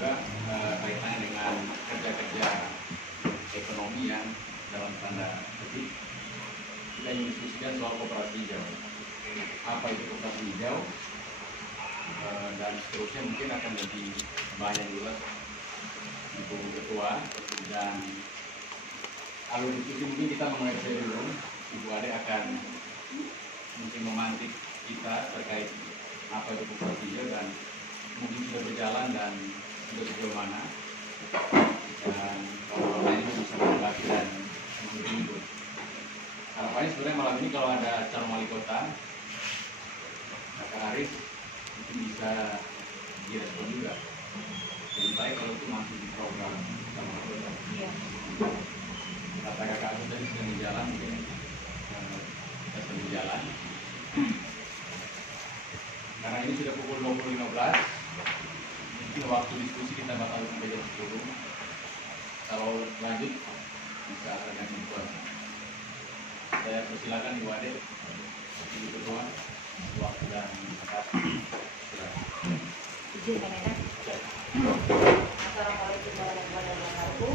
juga kaitannya dengan kerja-kerja ekonomi yang dalam tanda petik kita ingin diskusikan soal koperasi hijau. Apa itu koperasi hijau? Dan seterusnya mungkin akan lebih banyak juga Ibu Ketua, dan alur diskusi mungkin kita mengenai dulu. Ibu Ade akan mungkin memantik kita terkait apa itu koperasi hijau dan mungkin sudah berjalan dan sudah sejauh mana, dan kalau lain bisa berbagi dan mengikut. Harapannya sebenarnya malam ini kalau ada calon wali kota, Kak Arif mungkin bisa direspon juga. Lebih baik kalau itu masuk di program sama wali kota. Iya. Kata Kakak Arif tadi sedang di jalan, mungkin kita sedang di jalan. Karena ini sudah pukul 20.15, mungkin waktu diskusi kita bakal sampai jam 10. Kalau lanjut bisa agak puasa. Saya persilakan Ibu Ade, Ibu Ketua, waktu dan tempat. Izin Pak Medan. Assalamualaikum warahmatullahi wabarakatuh.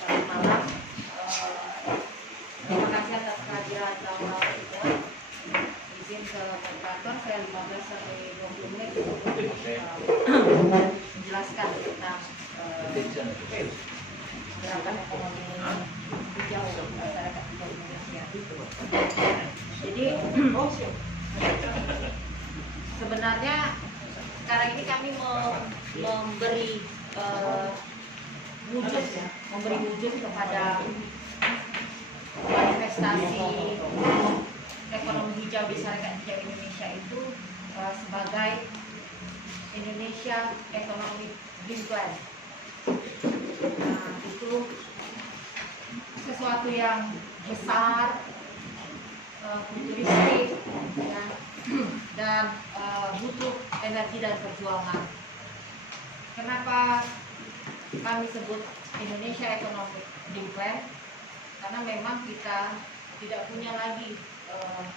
Selamat malam. Terima kasih atas kehadiran kawan-kawan kita. Izin ke moderator, saya 15 sampai 20 menit untuk menjelaskan tentang gerakan ekonomi hijau masyarakat hijau Indonesia. Jadi sebenarnya sekarang ini kami memberi wujud kepada manifestasi ekonomi hijau di masyarakat hijau Indonesia itu sebagai Indonesia Economic Green Plan. Nah, itu sesuatu yang besar, futuristik, ya, dan butuh energi dan perjuangan. Kenapa kami sebut Indonesia Economic Green Plan? Karena memang kita tidak punya lagi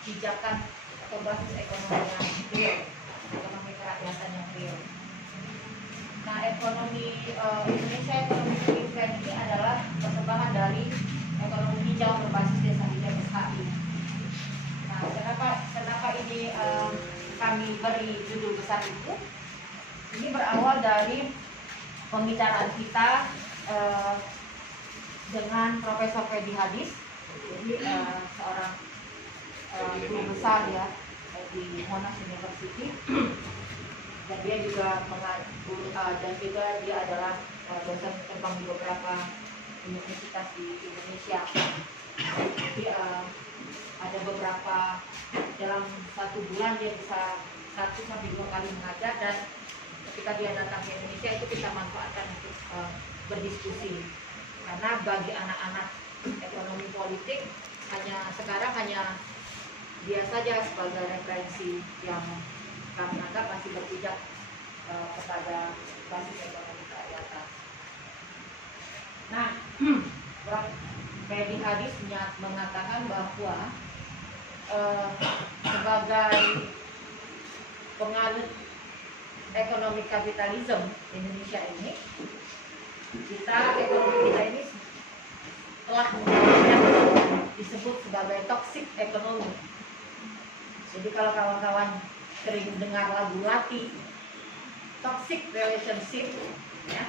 pijakan atau basis ekonomi yang real, ekonomi kerakyatan yang real. Nah, ekonomi Indonesia Economic Green Plan ini adalah perkembangan dari ekonomi hijau berbasis desa hijau SHI. Nah, kenapa ini kami beri judul besar itu? Ini berawal dari pembicaraan kita dengan Profesor Fedi Hadis, jadi seorang guru besar ya di Monash University, dan dia juga dia adalah dosen terbang di beberapa universitas di Indonesia. Jadi ada beberapa dalam satu bulan dia bisa 1 sampai 2 kali mengajar, dan ketika dia datang ke Indonesia itu kita manfaatkan untuk berdiskusi. Karena bagi anak-anak ekonomi politik sekarang hanya dia saja sebagai referensi yang kami anggap masih berpijak kepada basis ekonomi kerakyatan. Nah, Prof. Fedi Hadis mengatakan bahwa sebagai penganut ekonomi kapitalisme Indonesia ini, ekonomi kita ini telah disebut sebagai toxic ekonomi. Jadi kalau kawan-kawan sering dengar lagu Lati, toxic relationship, ya.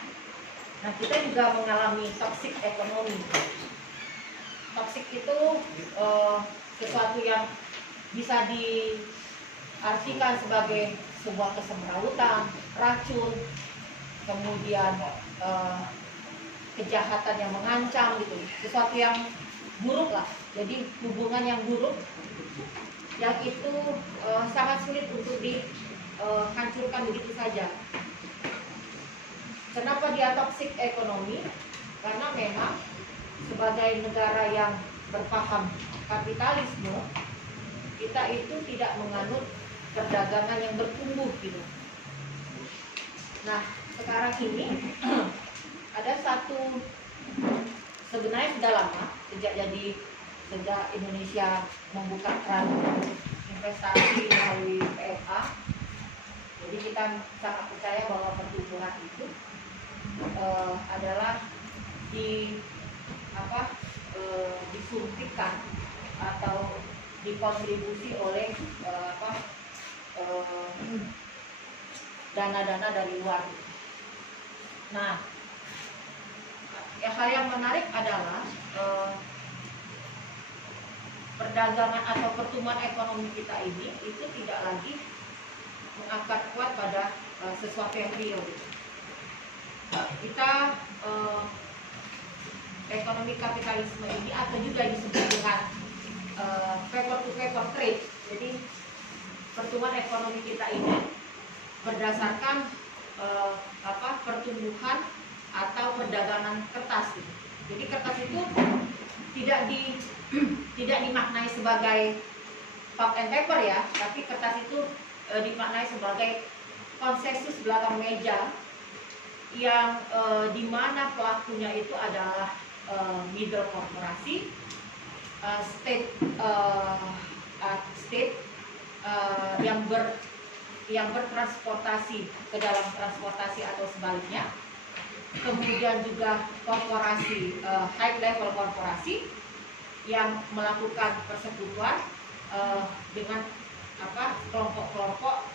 Nah, kita juga mengalami toxic ekonomi. Toxic itu sesuatu yang bisa diartikan sebagai sebuah kesemrautan, racun, kemudian kejahatan yang mengancam gitu, sesuatu yang buruk lah. Jadi hubungan yang buruk yang itu sangat sulit untuk dihancurkan begitu saja. Kenapa dia toksik ekonomi? Karena memang sebagai negara yang berpaham kapitalisme, kita itu tidak menganut perdagangan yang bertumbuh gitu. Nah, sekarang ini ada satu, sebenarnya sudah lama sejak Indonesia membuka keran investasi melalui PFA, akan sangat percaya bahwa pertumbuhan itu adalah di disuntikan atau dikontribusi oleh dana-dana dari luar. Nah, hal yang menarik adalah perdagangan atau pertumbuhan ekonomi kita ini itu tidak lagi mengakar kuat pada sesuatu yang real. Kita ekonomi kapitalisme ini atau juga disebut dengan paper to paper trade. Jadi pertumbuhan ekonomi kita ini berdasarkan pertumbuhan atau perdagangan kertas. Jadi kertas itu tidak dimaknai sebagai pulp and paper ya, tapi kertas itu dimaknai sebagai konsensus belakang meja yang dimana pelakunya itu adalah middle korporasi, state yang bertransportasi ke dalam transportasi atau sebaliknya, kemudian juga korporasi, high level korporasi yang melakukan persekutuan dengan kelompok-kelompok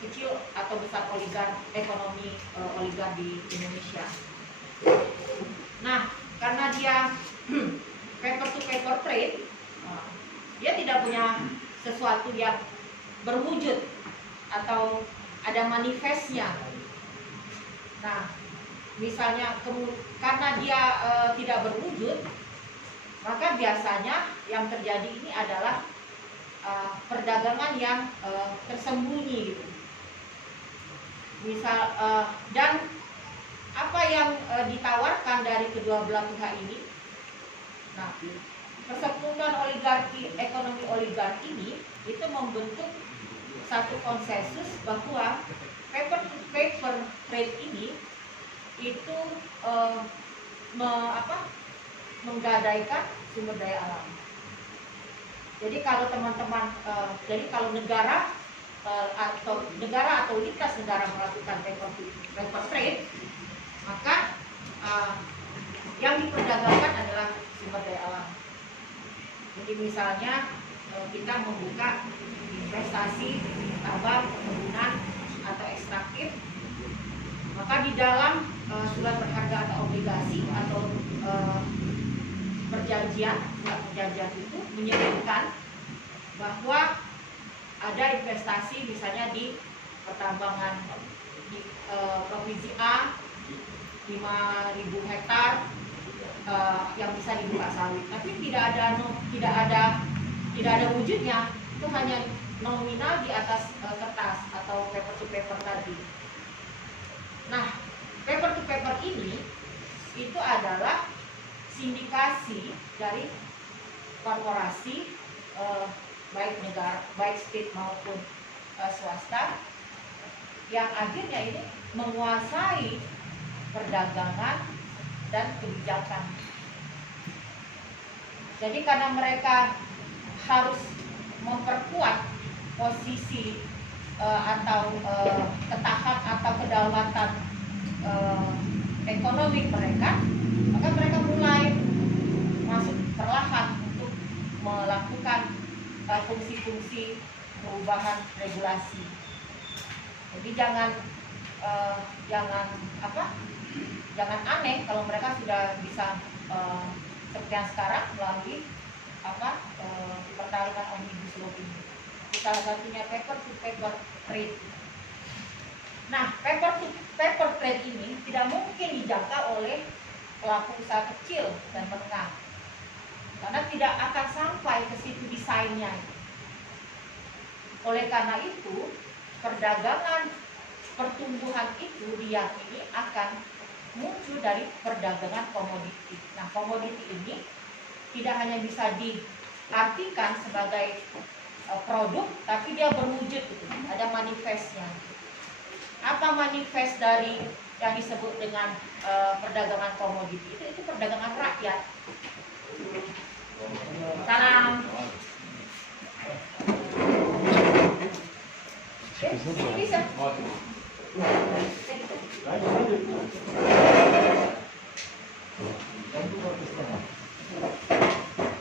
kecil atau besar ekonomi oligar di Indonesia. Nah, karena dia paper to paper trade, dia tidak punya sesuatu yang berwujud atau ada manifestnya. Nah, misalnya karena dia tidak berwujud, maka biasanya yang terjadi ini adalah perdagangan yang tersembunyi gitu. Misal dan apa yang ditawarkan dari kedua belah pihak ini. Nah, persekutuan oligarki, ekonomi oligarki ini itu membentuk satu konsensus bahwa paper to paper trade ini itu menggadaikan sumber daya alam. Jadi kalau teman-teman, jadi kalau negara atau lintas negara melakukan paper to paper trade, maka yang diperdagangkan adalah sumber daya alam. Jadi misalnya kita membuka investasi tambang, perkebunan atau ekstraktif, maka di dalam surat berharga atau obligasi atau surat perjanjian itu menyebutkan bahwa ada investasi misalnya di pertambangan di provinsi A 5.000 hektar yang bisa dibuka sawit, tapi tidak ada wujudnya, itu hanya nominal di atas kertas atau paper to paper tadi. Nah, paper to paper ini itu adalah sindikasi dari korporasi baik negara, baik state maupun swasta, yang akhirnya ini menguasai perdagangan dan kebijakan. Jadi karena mereka harus memperkuat posisi atau ketahanan atau kedaulatan ekonomi mereka, maka mereka mulai masuk perlahan untuk melakukan fungsi-fungsi perubahan regulasi. Jadi jangan aneh kalau mereka sudah bisa seperti yang sekarang melalui pertarungan omnibus law ini. Salah satunya paper to paper trade. Nah, paper to paper trade ini tidak mungkin dijangka oleh pelaku usaha kecil dan menengah, karena tidak akan sampai ke situ desainnya. Oleh karena itu, perdagangan pertumbuhan itu diyakini akan muncul dari perdagangan komoditi. Nah, komoditi ini tidak hanya bisa diartikan sebagai produk, tapi dia berwujud gitu. Ada manifestnya. Apa manifest dari yang disebut dengan perdagangan komoditi? Itu perdagangan rakyat. Salam. Bisa. Oh,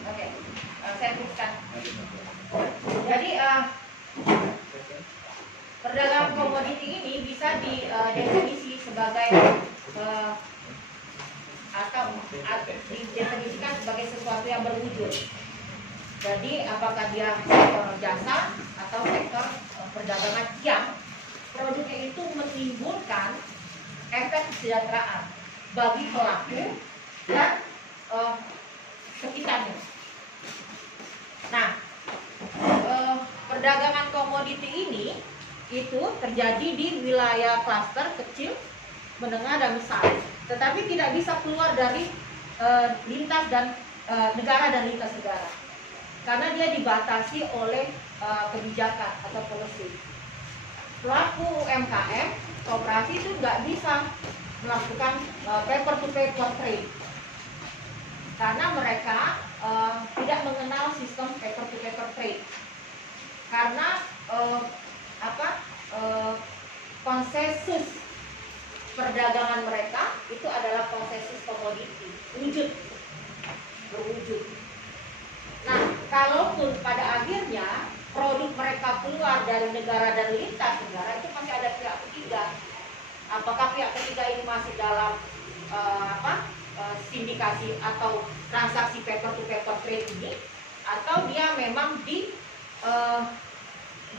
Oke, saya teruskan. Jadi perdagangan komoditi ini bisa didefinisi sebagai atau didefinisikan sebagai sesuatu yang berwujud. Jadi apakah dia sektor jasa atau sektor perdagangan yang produknya itu menimbulkan efek kesejahteraan bagi pelaku dan sekitarnya. Nah, perdagangan komoditi ini itu terjadi di wilayah klaster kecil, menengah dan besar, tetapi tidak bisa keluar dari lintas dan negara dan lintas negara, karena dia dibatasi oleh kebijakan atau policy. Pelaku UMKM, koperasi itu nggak bisa melakukan paper to paper trade, karena mereka tidak mengenal sistem paper to paper trade, karena konsensus perdagangan mereka itu adalah konsensus komoditi berwujud. Nah, kalaupun pada akhirnya produk mereka keluar dari negara dan lintas negara, itu masih ada pihak ketiga. Apakah pihak ketiga ini masih dalam sindikasi atau transaksi paper to paper trade ini, atau dia memang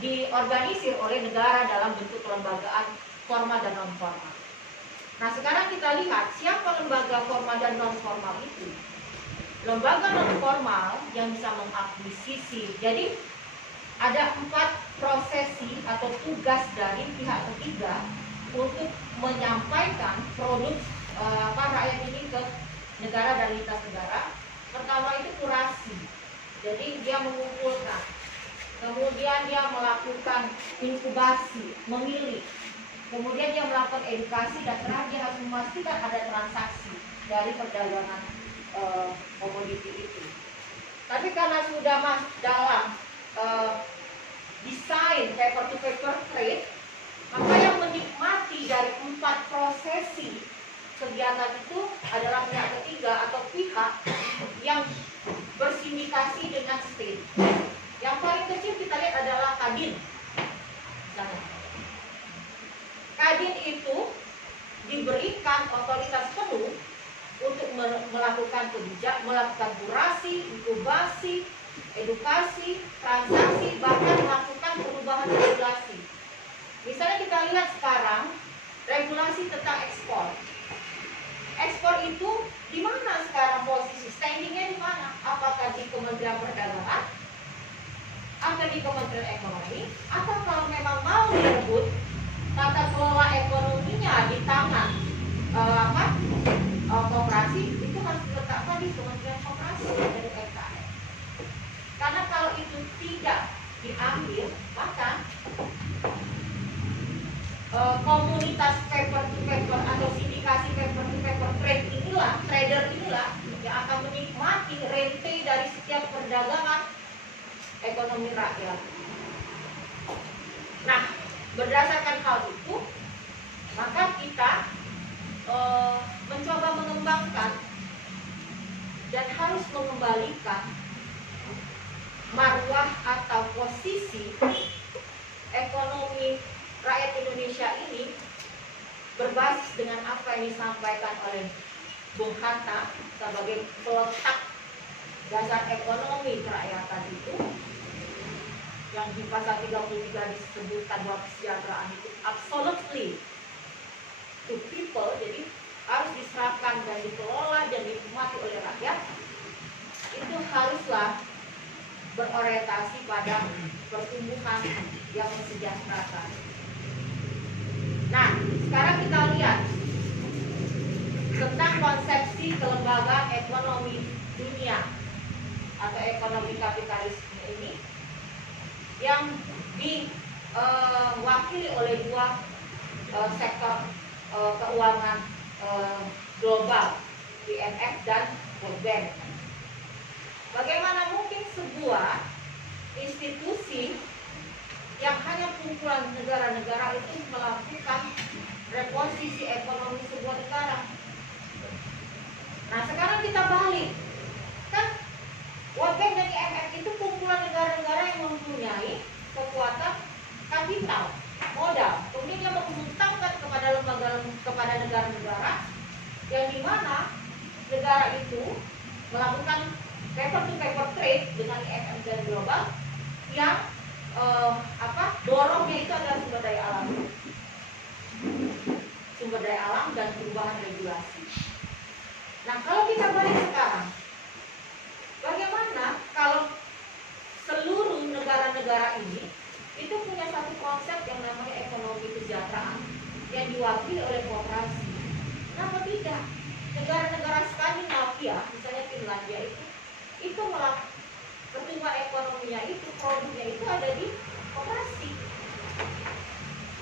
diorganisir oleh negara dalam bentuk kelembagaan formal dan non formal. Nah, sekarang kita lihat siapa lembaga formal dan non formal itu. Lembaga non formal yang bisa mengakuisisi. Jadi ada 4 prosesi atau tugas dari pihak ketiga untuk menyampaikan produk rakyat ini ke negara dan lintas negara. Pertama itu kurasi, jadi dia mengumpulkan, kemudian dia melakukan inkubasi, memilih, kemudian dia melakukan edukasi, dan terakhir dia harus memastikan ada transaksi dari perdagangan komoditi itu. Tapi karena sudah masuk dalam desain paper to paper trade, maka yang menikmati dari 4 prosesi kegiatan itu adalah pihak ketiga atau pihak yang bersindikasi dengan state. Yang paling kecil kita lihat adalah Kadin. Kadin itu diberikan otoritas penuh untuk melakukan kurasi, inkubasi, edukasi, transaksi, bahkan melakukan perubahan regulasi. Misalnya kita lihat sekarang regulasi tentang ekspor. Ekspor itu di mana sekarang posisi standingnya di mana? Apakah di Kementerian Perdagangan atau di Kementerian Ekonomi, atau kalau memang mau direbut tata kelola ekonominya di tangan koperasi, itu harus diletakkan di Kementerian Koperasi dan UMKM. Karena kalau itu tidak diambil, maka komunitas paper to paper atau sindikasi paper to paper trader inilah yang akan menikmati rente dari setiap perdagangan ekonomi rakyat. Nah, berdasarkan hal itu, maka kita mencoba mengembangkan dan harus mengembalikan marwah atau posisi ekonomi rakyat Indonesia ini berbasis dengan apa yang disampaikan oleh Bung Hatta sebagai peletak dasar ekonomi kerakyatan itu, yang di pasal 33 disebutkan bahwa kesejahteraan itu absolutely to people, jadi harus diserahkan dan dikelola dan dinikmati oleh rakyat. Itu haruslah berorientasi pada pertumbuhan yang mensejahterakan. Nah, sekarang kita lihat tentang konsepsi kelembagaan ekonomi dunia atau ekonomi kapitalisme ini yang diwakili oleh 2 sektor keuangan global, IMF dan World Bank. Bagaimana mungkin sebuah institusi yang hanya kumpulan negara-negara itu melakukan reposisi ekonomi sebuah negara. Nah sekarang kita balik, kan World Bank dan IMF itu kumpulan negara-negara yang mempunyai kekuatan kapital, modal, kemudian dia mengutangkan kepada kepada negara-negara yang dimana negara itu melakukan paper to paper trade dengan IMF dan global yang dorongnya itu adalah sumber daya alam dan perubahan regulasi. Nah kalau kita balik sekarang, bagaimana kalau seluruh negara-negara ini itu punya satu konsep yang namanya ekonomi kesejahteraan yang diwakili oleh kooperasi? Kenapa tidak? Negara-negara Skandinavia, misalnya Finlandia itu melakukan pertumbuhan ekonominya itu, produknya itu ada di kooperasi.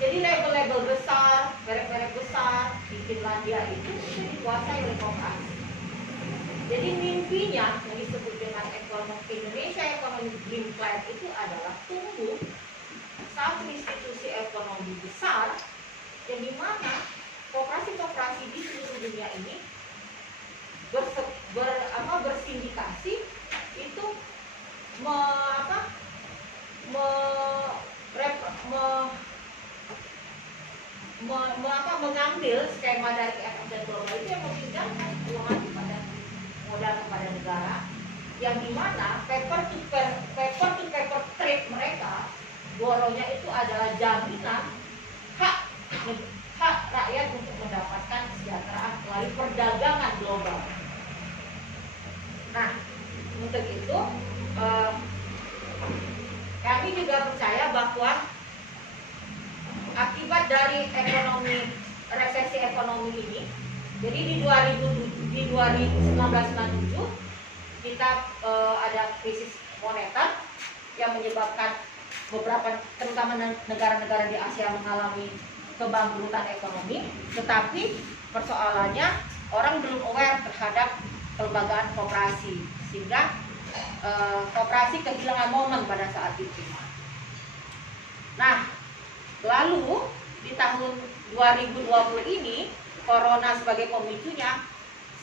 Jadi label-label besar, merek-merek besar di Finlandia itu dikuasai oleh kooperasi. Jadi mimpinya yang disebut dengan ekonomi Indonesia Economic Dream Plan itu adalah tumbuh satu institusi ekonomi besar yang dimana kooperasi-kooperasi di seluruh dunia ini bersindikasi itu mengambil skema dari IMF dan global itu yang memindahkan uang kepada modal kepada negara, yang dimana paper to paper trade mereka borongnya itu adalah jaminan hak rakyat untuk mendapatkan kesejahteraan melalui perdagangan global. Nah, untuk itu kami juga percaya bahwa akibat dari resesi ekonomi ini, jadi di 1997 kita ada krisis moneter yang menyebabkan beberapa, terutama negara-negara di Asia mengalami kebangkrutan ekonomi, tetapi persoalannya orang belum aware terhadap kelembagaan koperasi, sehingga koperasi kehilangan momen pada saat itu. Nah, lalu di tahun 2020 ini, corona sebagai pemicunya,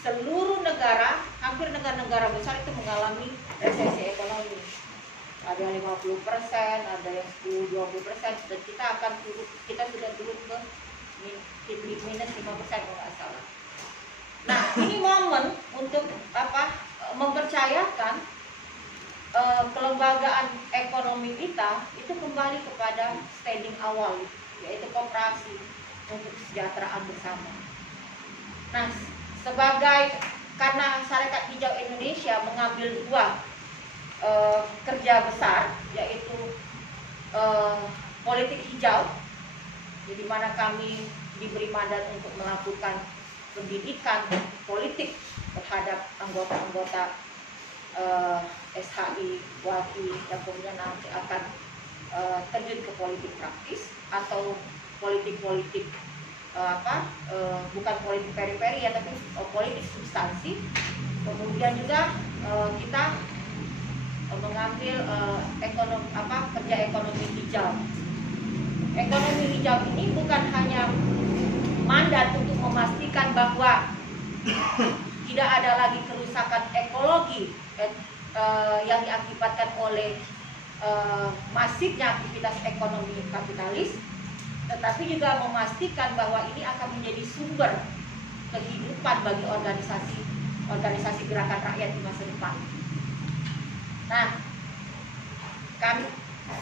seluruh negara, hampir negara-negara besar itu mengalami resesi ekonomi. Ada 50%, ada yang 10-20%, dan kita sudah turun ke minus 5% kalau nggak salah. Nah, ini momen untuk mempercayakan kelembagaan ekonomi kita itu kembali kepada standing awal, yaitu koperasi untuk kesejahteraan bersama. Nah, karena Sarekat Hijau Indonesia mengambil dua kerja besar, yaitu politik hijau, di mana kami diberi mandat untuk melakukan pendidikan politik terhadap anggota-anggota SHI, WAKI, yang kemudian nanti akan terjun ke politik praktis atau politik-politik bukan politik periferi ya, tapi politik substansi. Kemudian juga kita mengambil kerja ekonomi hijau. Ekonomi hijau ini bukan hanya mandat untuk memastikan bahwa tidak ada lagi kerusakan ekologi yang diakibatkan oleh masifnya aktivitas ekonomi kapitalis, tetapi juga memastikan bahwa ini akan menjadi sumber kehidupan bagi organisasi gerakan rakyat di masa depan. Nah,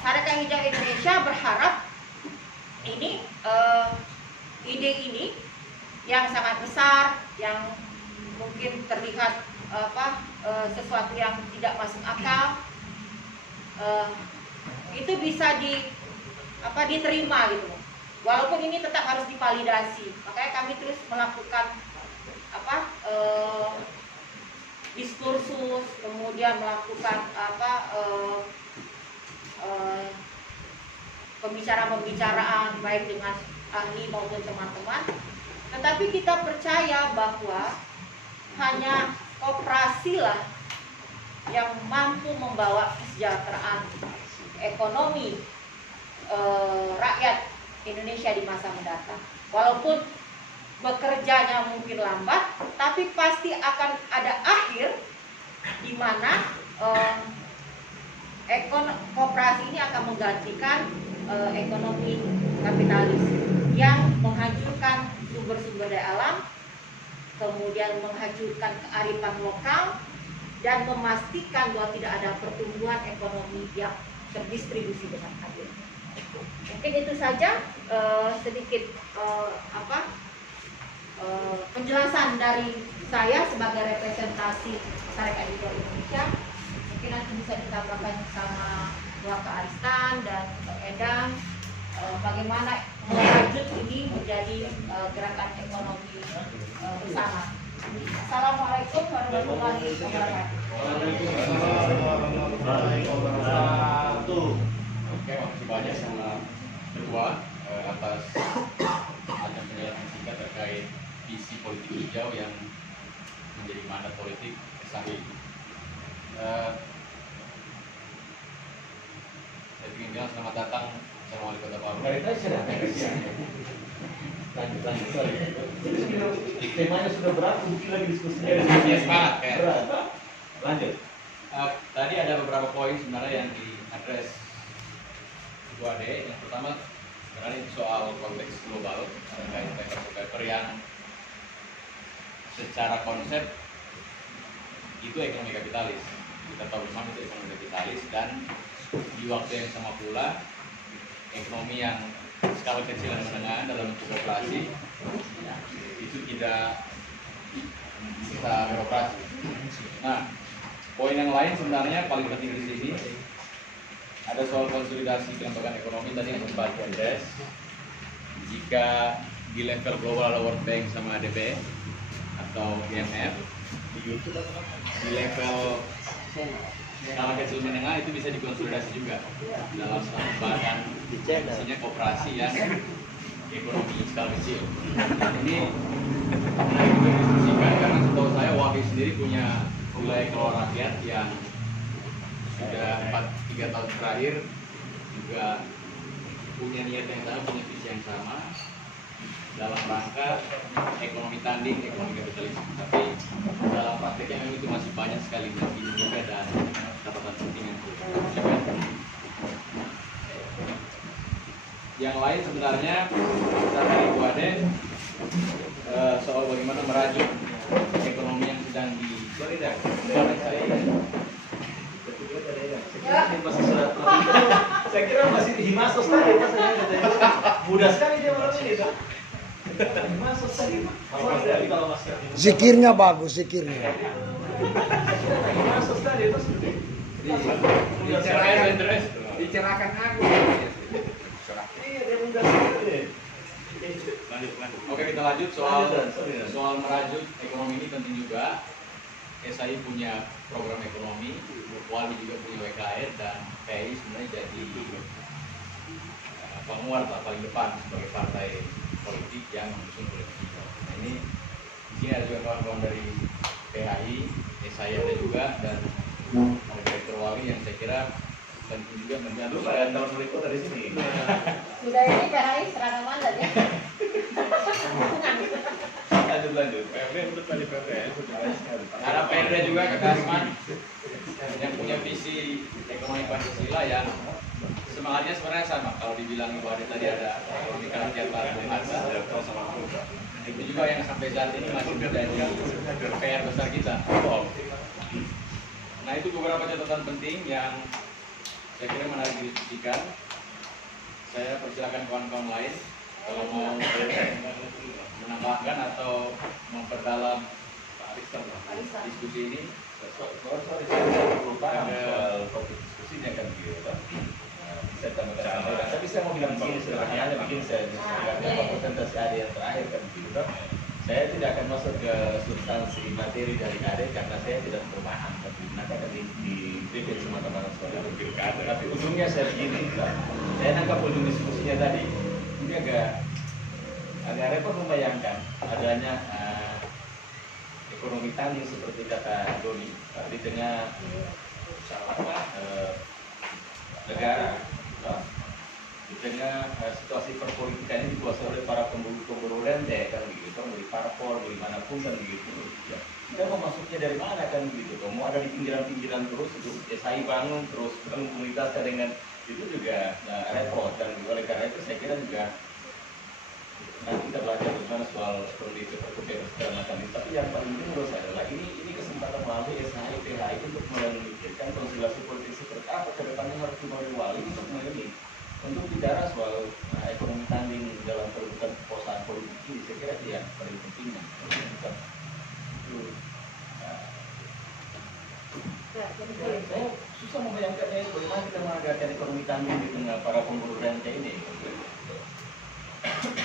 Sarekat Hijau Indonesia berharap ini ide ini yang sangat besar, yang mungkin terlihat sesuatu yang tidak masuk akal, itu bisa diterima gitu. Walaupun ini tetap harus divalidasi, makanya kami terus melakukan diskursus, kemudian melakukan pembicaraan baik dengan ahli maupun teman-teman. Tetapi kita percaya bahwa hanya koperasi lah yang mampu membawa kesejahteraan ekonomi rakyat Indonesia di masa mendatang. Walaupun bekerjanya mungkin lambat, tapi pasti akan ada akhir di mana koperasi ini akan menggantikan ekonomi kapitalis yang menghancurkan sumber-sumber daya alam, kemudian menghancurkan kearifan lokal, dan memastikan bahwa tidak ada pertumbuhan ekonomi yang terdistribusi dengan adil. Mungkin itu saja sedikit penjelasan dari saya sebagai representasi Sarekat Editor Indonesia. Mungkin nanti bisa ditambahkan sama Waka Aristan dan Bang Edang bagaimana merajut ini menjadi gerakan ekonomi bersama. Assalamualaikum warahmatullahi wabarakatuh. Oke, makasih banyak sama Ketua atas penjelasan singkat terkait visi politik hijau yang menjadi mandat politik SAHI. Saya ingin bilang selamat datang sama Wali Kota Palu. Lanjut, sorry. Temanya sudah berat, mungkin lagi diskusinya. Diskusinya semangat kayak. Berat. Lanjut. Tadi ada beberapa poin sebenarnya yang diadres 2D. Yang pertama sebenarnya itu soal konteks global terkait paper yang secara konsep itu ekonomi kapitalis. Kita tahu bersama itu ekonomi kapitalis, dan di waktu yang sama pula ekonomi yang skala kecil dan menengah dalam bentuk koperasi itu tidak bisa beroperasi. Nah, poin yang lain sebenarnya paling penting di sini ada soal konsolidasi kelembagaan ekonomi tadi yang sempat dibahas. Jika di level global ada World Bank sama ADB atau IMF, di level skala kecil menengah itu bisa dikonsolidasi juga dalam satu badan, isinya koperasi yang ekonomi skala kecil. Ini menarik untuk didiskusikan karena setahu saya WABI sendiri punya wilayah kelola rakyat yang sudah 3 tahun terakhir juga punya niat yang sama, punya visi yang sama dalam rangka ekonomi tanding, ekonomi kapitalisme. Tapi dalam prakteknya memang itu masih banyak sekali juga dan catatan penting yang perlu diperhatikan. Yang lain sebenarnya dari Bu Ade soal bagaimana merajut ekonomi yang sedang Saya kira masih di Himasos tadi, mudah sekali dia malam ini kan. Himasos tadi, kalau masih Zikirnya bagus, zikirnya. Himasos tadi itu dicerahkan aku. Iya, dia mudah sekali. Lanjut. Oke, kita lanjut soal merajut ekonomi ini penting juga. SAI punya program ekonomi, Wali juga punya WKR, dan PI sebenarnya jadi penguat paling depan sebagai partai politik yang mengusung politik hijau. Nah, ini di sini ada juga kawan-kawan dari PHI, SAI ada juga, dan ada Direktur Wali yang saya kira penting juga menjadi tahun berikut dari sini. Sudah ini PHI seragam mandat ya. Lanjut. Ada Perda juga Kak Asman yang punya visi ekonomi Pancasila yang semangatnya sebenarnya sama. Kalau dibilang Ibu Ade tadi ada ekonomi kerakyatan itu juga yang sampai saat ini masih menjadi PR besar kita. Nah, itu beberapa catatan penting yang saya kira menarik didiskusikan. Saya persilakan kawan-kawan lain kalau mau menambahkan atau memperdalam diskusi ini. Sorry, saya lupa soal topik diskusinya kan gitu kan. Saya tambahkan, tapi saya mau bilang begini sederhananya, begini saya presentasi AD yang terakhir kan gitu kan. Saya tidak akan masuk ke substansi materi dari AD karena saya tidak berpaham, tapi nanti akan di briefing sama teman-teman soal pilkada. Tapi ujungnya saya begini, saya nangkap ujung diskusinya tadi. Ini agak repot membayangkan adanya ekonomi tanding seperti kata Doni di tengah negara, di tengah situasi perpolitikan ini dikuasai oleh para pemburu rente kan begitu, dari parpol, dari manapun kan begitu. Ya. Kita mau masuknya dari mana kan begitu? Mau ada di pinggiran-pinggiran terus, itu SAI bangun terus bangun komunitasnya dengan itu juga repot dan oleh karena itu saya kira juga nanti kita belajar bagaimana soal kondisi perkuliahan segala macam itu. Tapi yang paling penting menurut saya adalah ini kesempatan melalui SHI PHI untuk memikirkan konstelasi politik seperti apa ke depannya harus diwali untuk untuk bicara soal ekonomi tanding dalam perebutan kekuasaan politik ini. Saya kira itu yang paling pentingnya. Saya susah membayangkannya bagaimana kita mengadakan ekonomi tanding di tengah para pemburu rente ini.